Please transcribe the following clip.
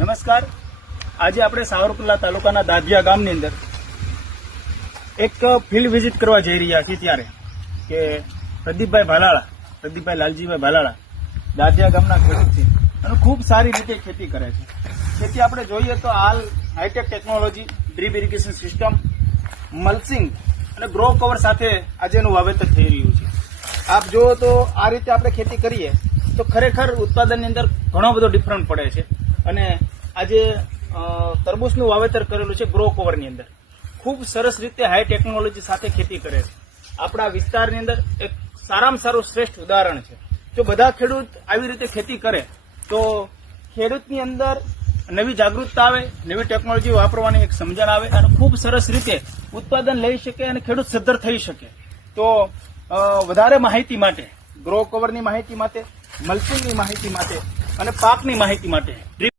નમસ્કાર. આજે આપણે સાવરકુંડલા તાલુકાના દાધિયા ગામની અંદર એક ફિલ્ડ વિઝિટ કરવા જઈ રહ્યા છીએ. ત્યારે કે પ્રદીપભાઈ લાલજીભાઈ ભાલાળા દાધિયા ગામના ખેડૂત છે અને ખૂબ સારી રીતે ખેતી કરે છે. ખેતી આપણે જોઈએ તો હાલ hi tech technology, drip irrigation system, mulching અને ગ્રો કવર સાથે આજે એનું વાવેતર થઈ રહ્યું છે. આપ જુઓ તો આ રીતે આપણે ખેતી કરીએ તો ખરેખર ઉત્પાદનની અંદર ઘણો બધો ડિફરન્ટ પડે છે. અને આજે તરબૂચનું વાવેતર કરેલું છે ગ્રો કવરની અંદર. ખૂબ સરસ રીતે હાઈ ટેકનોલોજી સાથે ખેતી કરે છે. આપણા વિસ્તારની અંદર એક સારામાં સારું શ્રેષ્ઠ ઉદાહરણ છે. જો બધા ખેડૂત આવી રીતે ખેતી કરે તો ખેડૂતની અંદર નવી જાગૃતતા આવે, નવી ટેકનોલોજી વાપરવાની એક સમજણ આવે અને ખૂબ સરસ રીતે ઉત્પાદન લઈ શકે અને ખેડૂત સદ્ધર થઈ શકે. તો વધારે માહિતી માટે, ગ્રો કવરની માહિતી માટે, મલ્ચિંગની માહિતી માટે અને પાકની માહિતી માટે